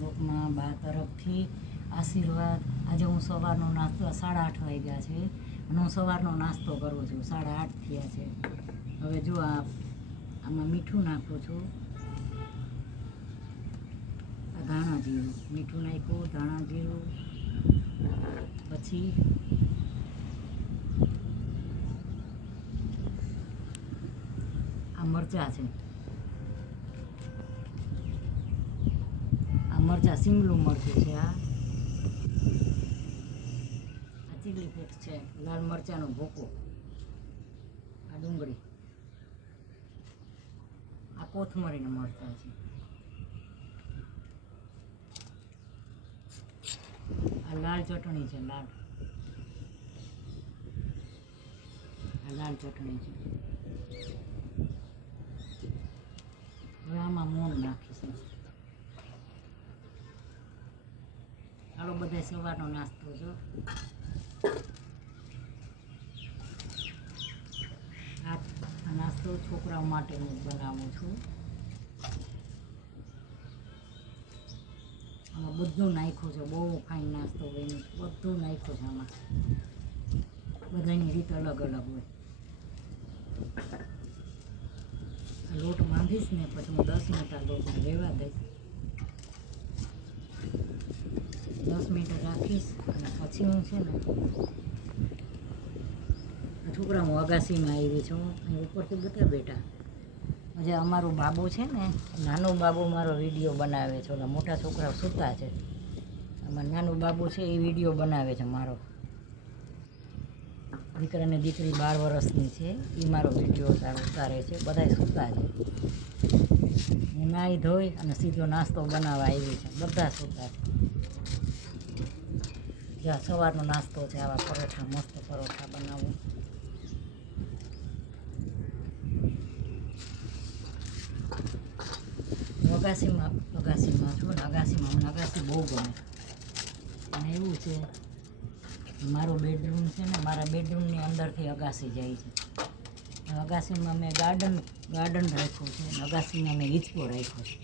લોકમાં બા તરફથી આશીર્વાદ. આજે હું સવારનો નાસ્તો 8:30 વાગ્યા છે અને હું સવારનો નાસ્તો કરું છું. 8:30 થયા છે. હવે જો આમાં મીઠું નાખું છું. આ ધાણા જીરું, મીઠું નાખ્યું, ધાણા જીરું, પછી આ મરચાં છે. આ મરચાં સિમલું મરચું છે. આ ચીલી ફ્લેક્સ છે, લાલ મરચાંનો ભૂકો, આ ડુંગળી, આ કોથમરીના મરચાં છે, આ લાલ ચટણી છે, લાલ ચટણી છે. હવે આમાં મોણ નાખીશું. ચાલો બધા સવારનો નાસ્તો જો. આ નાસ્તો છોકરાઓ માટે હું બનાવું છું. આમાં બધું નાખ્યું છે, બહુ ફાઇન નાસ્તો બન્યો, બધું નાખ્યું છે આમાં. બધાની રીત અલગ અલગ હોય. લોટ બાંધીશ ને પછી હું 10 મિનિટ આ લોટને રહેવા દઈશ. 10 મિનિટ રાખીશ અને પછી હું છે ને છોકરા હું અગાસીમાં આવી છું. ઉપરથી બધા બેટા જે અમારો બાબુ છે ને, નાનો બાબુ મારો વિડીયો બનાવે છે. ઓલા મોટા છોકરાઓ સૂતા છે, આમાં નાનો બાબુ છે એ વિડીયો બનાવે છે મારો. દીકરા ને દીકરી 12 વર્ષની છે, એ મારો વિડીયો ઉતારે છે. બધા સૂતા છે. હું નાહી ધોઈ અને સીધો નાસ્તો બનાવવા આવી છે. બધા સૂતા છે. જ્યાં સવારનો નાસ્તો છે, આવા પરોઠા, મસ્ત પરોઠા બનાવું. અગાસીમાં છું ને, અગાસીમાં મને અગાસી બહુ ગમે. અને એવું છે, મારો બેડરૂમ છે ને, મારા બેડરૂમની અંદરથી અગાસી જાય છે. અગાસીમાં મેં ગાર્ડન રાખ્યું છે અને અગાસીમાં મેં હિંચકો રાખ્યો છે.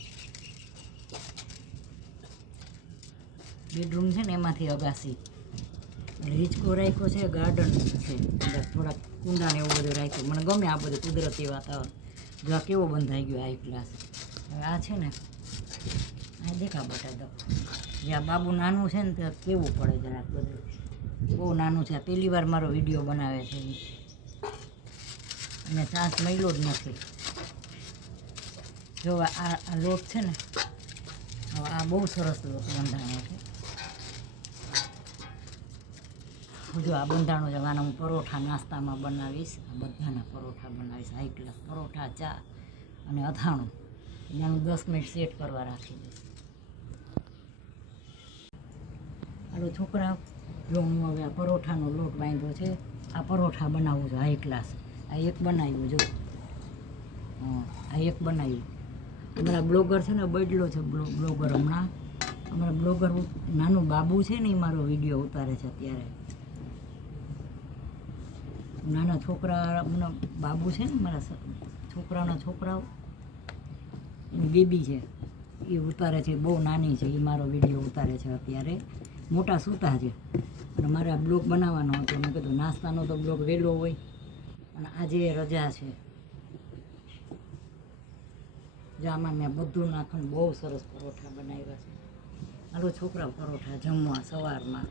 બેડરૂમ છે ને એમાંથી અગાસી, એટલે હિંચકો રાખ્યો છે, ગાર્ડન છે, અંદર થોડાક કુંડા ને એવું બધું રાખ્યું. મને ગમે આ બધું કુદરતી વાતાવરણ. જો આ કેવો બંધાઈ ગયો હાઈ ક્લાસ. હવે આ છે ને, આ દેખા બટા દો, જ્યાં બાબુ નાનું છે ને ત્યાં કેવું પડે જરાક બધું. બહુ નાનું છે. પહેલી વાર મારો વિડીયો બનાવે છે અને ચાન્સ મળ્યો જ નથી. જો આ લોટ છે ને, હવે આ બહુ સરસ લોટ બંધાણો છે. જો આ બંધાણો છે, આના હું પરોઠા નાસ્તામાં બનાવીશ. આ બધાના પરોઠા બનાવીશ, હાઈ ક્લાસ પરોઠા, ચા અને અથાણું. એને હું 10 મિનિટ સેટ કરવા રાખી દઈશ. હાલો છોકરા, જો હું હવે આ પરોઠાનો લોટ બાંધ્યો છે. આ પરોઠા બનાવું છું હાઈ ક્લાસ. આ એક બનાવ્યું જો, આ એક બનાવ્યું. અમારા બ્લોગર છે ને, બદલો છે બ્લોગર હમણાં. અમારા બ્લોગર નાનું બાબુ છે ને, એ મારો વિડીયો ઉતારે છે અત્યારે. નાના છોકરા બાબુ છે ને, મારા છોકરાઓ એની બેબી છે, એ ઉતારે છે. બહુ નાની છે, એ મારો વિડીયો ઉતારે છે અત્યારે. મોટા સૂતા છે અને મારે આ બ્લોગ બનાવવાનો હતો. મેં કીધું નાસ્તાનો તો બ્લોગ વહેલો હોય અને આજે રજા છે. જામાં મેં બધું નાખીને બહુ સરસ પરોઠા બનાવ્યા છે. હાલો છોકરા પરોઠા જમવા સવારમાં.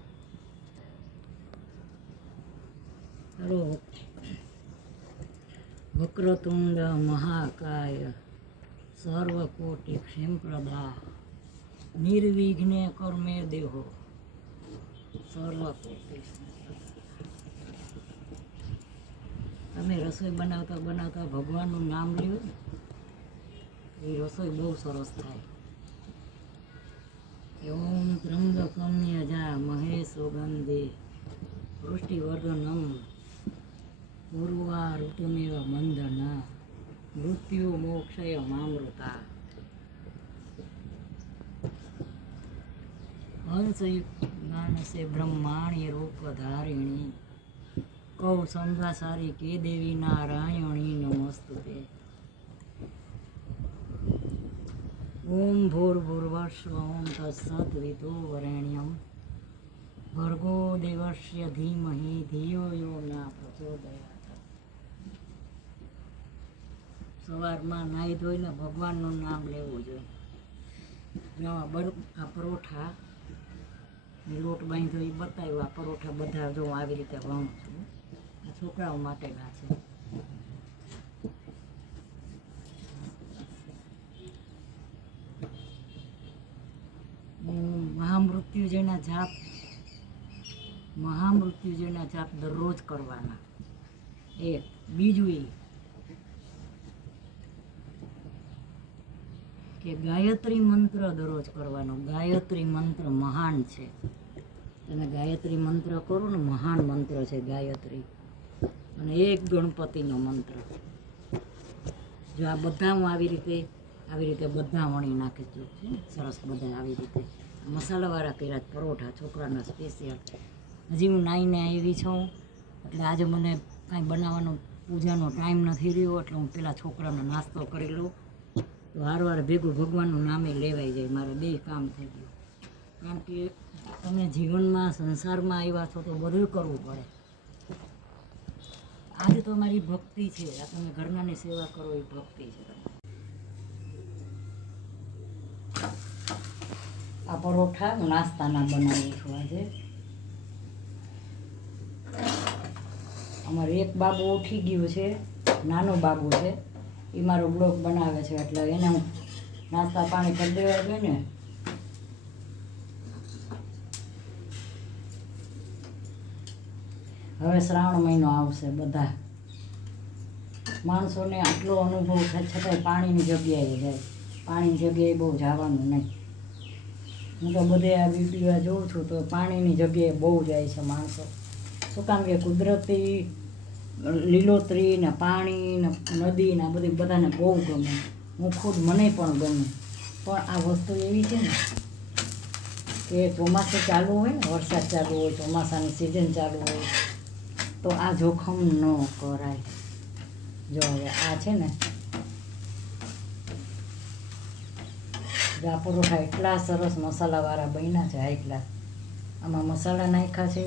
હાલો. વક્રતુંડ મહાકાય સર્વકોટિ ક્ષેમપ્રદા નિર્વિઘ્ને કર્મે દેહો સર્વકોટિ. તમે રસોઈ બનાવતા ભગવાનનું નામ લ્યો, એ રસોઈ બહુ સરસ થાય. ઓમ ત્રંબકમ યજા મહે સુગંધે પુષ્ટિવર્ધનમ ઉર્વા ઋતુમેવ બંધના મૃત્યુ મોક્ષય મામૃતા. હંસયુક્ત માનસે બ્રહ્માણી રૂપધારિણી કૌ સંભાસારી કે દેવી નારાયણી નમસ્તુતે. ઓમ ભૂર્ભુવઃ તત્સદિતુર્વરેણ્યં ભર્ગો દેવસ્ય ધીમહિ ધિયો યો ન પ્રચોદયાત. સવારમાં નાહી ધોઈને ભગવાનનું નામ લેવું જોઈએ. આ પરોઠા લોટ બાંધ્યો એ બતાવ્યું. આ પરોઠા બધા જો આવી રીતે વણું છું. આ છોકરાઓ માટેના છે. મહામૃત્યુજયના જાપ દરરોજ કરવાના. એક બીજું એ કે ગાયત્રી મંત્ર દરરોજ કરવાનો. ગાયત્રી મંત્ર મહાન છે. તમે ગાયત્રી મંત્ર કરો ને, મહાન મંત્ર છે ગાયત્રી. અને એક ગણપતિનો મંત્ર. જો આ બધા હું આવી રીતે બધા વણી નાખી દઉં છું. સરસ બધા આવી રીતે મસાલાવાળા કર્યા પરોઠા છોકરાના સ્પેશિયલ. હજી હું નાહીને આવી છું એટલે આજે મને કાંઈ બનાવવાનો પૂજાનો ટાઈમ નથી રહ્યો. એટલે હું પેલા છોકરાનો નાસ્તો કરી લઉં તો વારવાર ભેગું ભગવાનનું નામે લેવાઈ જાય. મારે બે કામ થઈ ગયું. કારણ કે તમે જીવનમાં સંસારમાં આવ્યા છો તો બધું કરવું પડે. આજે તો મારી ભક્તિ છે. આ તમે ઘરનાની સેવા કરો એ ભક્તિ છે. આ પરોઠા નાસ્તાના બનાવું છું આજે. અમારે એક બાબુ ઉઠી ગયું છે, નાનો બાબુ છે. એ મારો બ્લોગ બનાવે છે એટલે એને હું નાસ્તા પાણી કરી દેવા જોઈએ ને. હવે શ્રાવણ મહિનો આવશે. બધા માણસોને આટલો અનુભવ થાય છતાંય પાણીની જગ્યાએ જાય. પાણીની જગ્યાએ બહુ જવાનું નહીં. હું તો બધે આ વિડીયો જોઉં છું તો પાણીની જગ્યાએ બહુ જાય છે માણસો. શું કામ કે કુદરતી લીલોતરી ને પાણી ને નદી ને આ બધી બધાને બહુ ગમે. હું ખુદ મને પણ ગમે. પણ આ વસ્તુ એવી છે ને કે ચોમાસું ચાલુ હોય ને, વરસાદ ચાલુ હોય, ચોમાસાની સિઝન ચાલુ હોય તો આ જોખમ ન કરાય. જો હવે આ છે ને આ પરોઠા એટલા સરસ મસાલાવાળા બન્યા છે, હાઈ ક્લાસ. આમાં મસાલા નાખ્યા છે.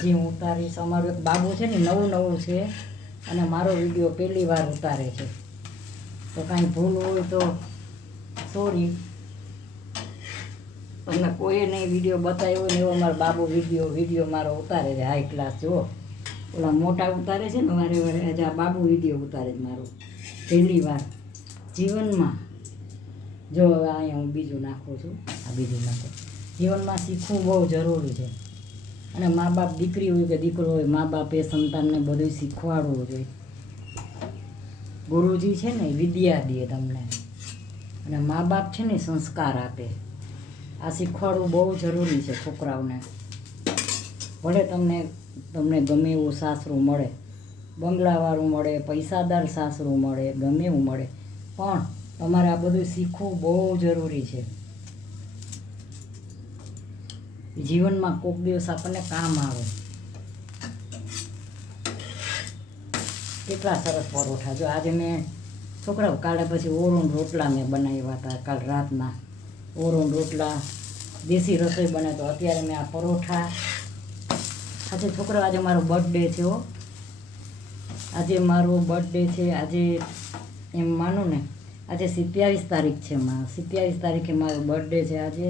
હજી હું ઉતારીશ. અમારો એક બાબુ છે ને નવું છે અને મારો વિડીયો પહેલી વાર ઉતારે છે. તો કાંઈ ભૂલ હોય તો સોરી. તમને કોઈએ નહીં વિડીયો બતાવ્યો ને એવો મારો બાબુ વિડીયો મારો ઉતારે છે હાઈ ક્લાસ. જુઓ ઓલા મોટા ઉતારે છે ને વારે આજે આ બાબુ વિડીયો ઉતારે છે મારો પહેલી વાર જીવનમાં. જો હવે અહીંયા હું બીજું નાખું છું. આ બીજું નાખું. જીવનમાં શીખવું બહુ જરૂરી છે. અને મા બાપ, દીકરી હોય કે દીકરો હોય, મા બાપે સંતાનને બધું શીખવાડવું જોઈએ. ગુરુજી છે ને વિદ્યા દે તમને અને મા બાપ છે ને સંસ્કાર આપે. આ શીખવાડવું બહુ જરૂરી છે છોકરાઓને. ભલે તમને ગમે એવું સાસરું મળે, બંગલાવાળું મળે, પૈસાદાર સાસરું મળે, ગમે એવું મળે, પણ તમારે આ બધું શીખવું બહુ જરૂરી છે. જીવનમાં કોઈક દિવસ આપણને કામ આવે. કેટલા સરસ પરોઠા. જો આજે મેં છોકરાઓ કાલે પછી ઓરોન રોટલા મેં બનાવ્યા હતા. કાલ રાતના ઓરોન રોટલા દેશી રસોઈ બને. તો અત્યારે મેં આ પરોઠા. આજે છોકરાઓ આજે મારો બર્થડે છે. આજે મારો બર્થડે છે. આજે એમ માનું ને આજે 27 તારીખ છે. 27 તારીખે મારો બર્થડે છે આજે.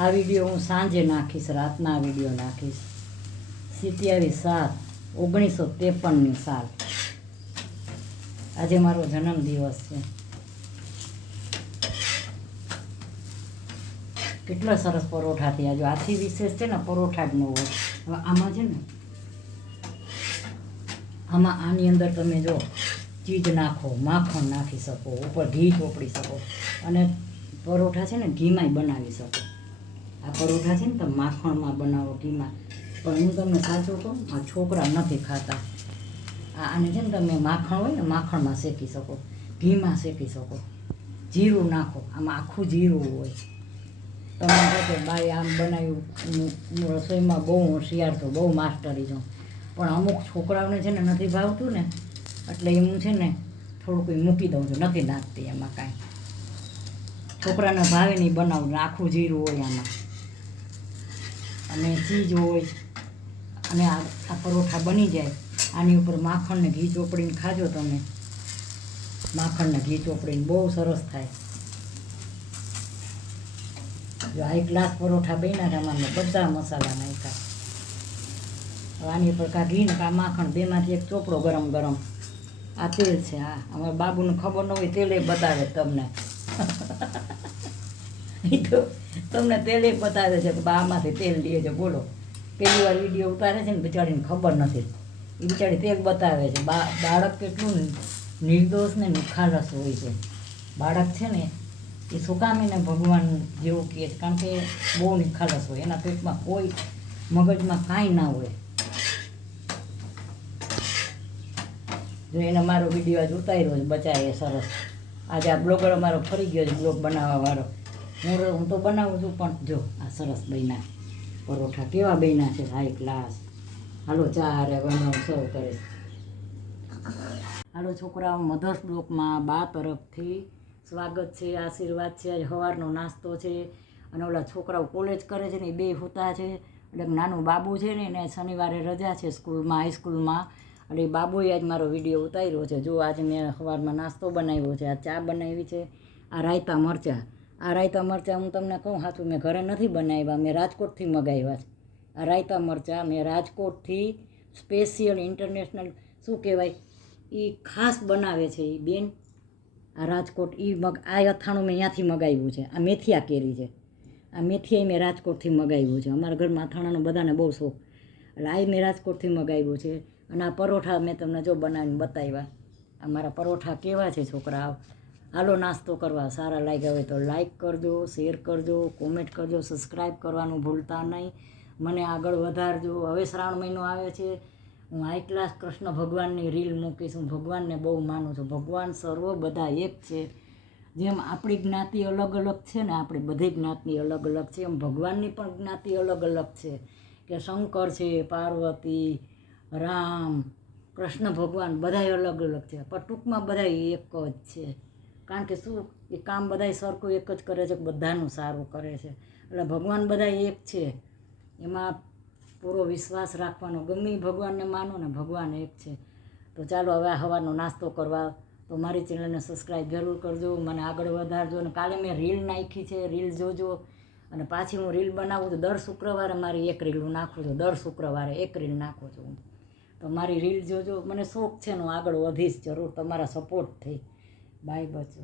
આ વિડીયો હું સાંજે નાખીશ, રાતના આ વિડીયો નાખીશ. 27/7/1953 સાલ આજે મારો જન્મદિવસ છે. કેટલા સરસ પરોઠા થયા. જો આથી વિશેષ છે ને પરોઠા જ ન હોય. હવે આમાં છે ને આની અંદર તમે જો ચીજ નાખો, માખણ નાખી શકો, ઉપર ઘી ચોપડી શકો અને પરોઠા છે ને ઘીમાંય બનાવી શકો. આ પરોઠા છે ને તમે માખણમાં બનાવો, ઘીમાં. પણ હું તમને સાચું કહું, આ છોકરા નથી ખાતા. આને છે ને તમે માખણ હોય ને માખણમાં શેકી શકો, ઘીમાં શેકી શકો. જીરું નાખો, આમાં આખું જીરું હોય. તમે કહો કે બાઈ આમ બનાવ્યું, હું રસોઈમાં બહુ હોશિયાર છું, બહુ માસ્ટરી છું. પણ અમુક છોકરાઓને છે ને નથી ભાવતું ને એટલે હું છે ને થોડુંક મૂકી દઉં છું, નથી નાખતી એમાં કાંઈ. છોકરાને ભાવે નહીં બનાવું, આખું જીરું હોય આમાં અને ચીજ હોય. અને આ પરોઠા બની જાય, આની ઉપર માખણ ને ઘી ચોપડીને ખાજો તમે. માખણ ને ઘી ચોપડીને બહુ સરસ થાય. જો આ 1 ગ્લાસ પરોઠા બન્યા છે, આમાં બધા મસાલા નાખ્યા. આની ઉપર કાં ઘી ને કાં માખણ, બેમાંથી એક ચોપડો ગરમ ગરમ. આ તેલ છે. હા, અમારા બાબુને ખબર ન હોય તેલે બતાવે તમને. એ તો તમને તેલે બતાવે છે કે આમાંથી તેલ લે છે. બોલો, પહેલી વાર વિડીયો ઉતારે છે ને, બિચારીને ખબર નથી. એ બિચારી તેલ બતાવે છે. બાળક કેટલું નિર્દોષ ને નિખાલસ હોય છે. બાળક છે ને એ સુકામીને ભગવાન જેવું કહે છે, કારણ કે બહુ નિખાલસ હોય. એના પેટમાં કોઈ મગજમાં કાંઈ ના હોય. જો એને મારો વિડીયો આજ ઉતાર્યો છે, બચાવે સરસ. આજે આ બ્લોગર અમારો ફરી ગયો છે, બ્લોગ બનાવવાવાળો. હું તો બનાવું છું, પણ જો આ સરસ બન્યા પરોઠા. કેવા બન્યા છે, હાઈ ક્લાસ. હાલો ચા હારે બનાવું, સર્વ કરે. હાલો છોકરાઓ, મધર્સ બ્લોકમાં બા તરફથી સ્વાગત છે, આશીર્વાદ છે. આજ સવારનો નાસ્તો છે. અને ઓલા છોકરાઓ કોલેજ કરે છે ને, એ 2 હોતા છે. એટલે નાનું બાબુ છે ને, એને શનિવારે રજા છે સ્કૂલમાં, હાઈસ્કૂલમાં. એટલે એ બાબુએ આજ મારો વિડીયો ઉતાર્યો છે. જો આજે મેં સવારમાં નાસ્તો બનાવ્યો છે. આ ચા બનાવી છે. આ રાયતા મરચાં. આ રાયતા મરચાં હું તમને કહું સાચું, મેં ઘરે નથી બનાવ્યા, મેં રાજકોટથી મગાવ્યા છે. આ રાયતા મરચાં મેં રાજકોટથી સ્પેશિયલ ઇન્ટરનેશનલ શું કહેવાય, એ ખાસ બનાવે છે એ બેન. આ રાજકોટ આ અથાણું મેં ત્યાંથી મગાવ્યું છે. આ મેથિયા કેરી છે. આ મેથિયા મેં રાજકોટથી મગાવ્યું છે. અમારા ઘરમાં અથાણાનો બધાને બહુ શોખ, એટલે આ મેં રાજકોટથી મગાવ્યું છે. અને આ પરોઠા મેં તમને જો બનાવીને બતાવ્યા. આ મારા પરોઠા કેવા છે છોકરાઓ. હાલો નાસ્તો કરવા. સારા લાગ્યા હોય તો લાઈક કરજો, શેર કરજો, કોમેન્ટ કરજો, સબસ્ક્રાઈબ કરવાનું ભૂલતા નહીં. મને આગળ વધારજો. હવે શ્રાવણ મહિનો આવે છે. હું હાઈ ક્લાસ કૃષ્ણ ભગવાનની રીલ મૂકીશ. હું ભગવાનને બહુ માનું છું. ભગવાન સર્વ બધા એક છે. જેમ આપણી જ્ઞાતિ અલગ અલગ છે ને, આપણી બધી જ્ઞાતિ અલગ અલગ છે, એમ ભગવાનની પણ જ્ઞાતિ અલગ અલગ છે. કે શંકર છે, પાર્વતી, રામ, કૃષ્ણ ભગવાન બધાય અલગ અલગ છે, પણ ટૂંકમાં બધા એક જ છે. કારણ કે શું, એ કામ બધાય સરખું એક જ કરે છે, બધાનું સારું કરે છે. એટલે ભગવાન બધા એક છે, એમાં પૂરો વિશ્વાસ રાખવાનો. ગમે ભગવાનને માનો ને, ભગવાન એક છે. તો ચાલો હવે આ સવારનો નાસ્તો કરવા. તો મારી ચેનલને સબસ્ક્રાઈબ જરૂર કરજો, મને આગળ વધારજો. અને કાલે મેં રીલ નાખી છે, રીલ જોજો. અને પાછી હું રીલ બનાવું છું. દર શુક્રવારે મારી એક રીલ હું નાખું છું. દર શુક્રવારે એક રીલ નાખું છું હું. તો મારી રીલ જોજો. મને શોખ છે ને, હું આગળ વધીશ જરૂર તમારા સપોર્ટથી. બાય બચો.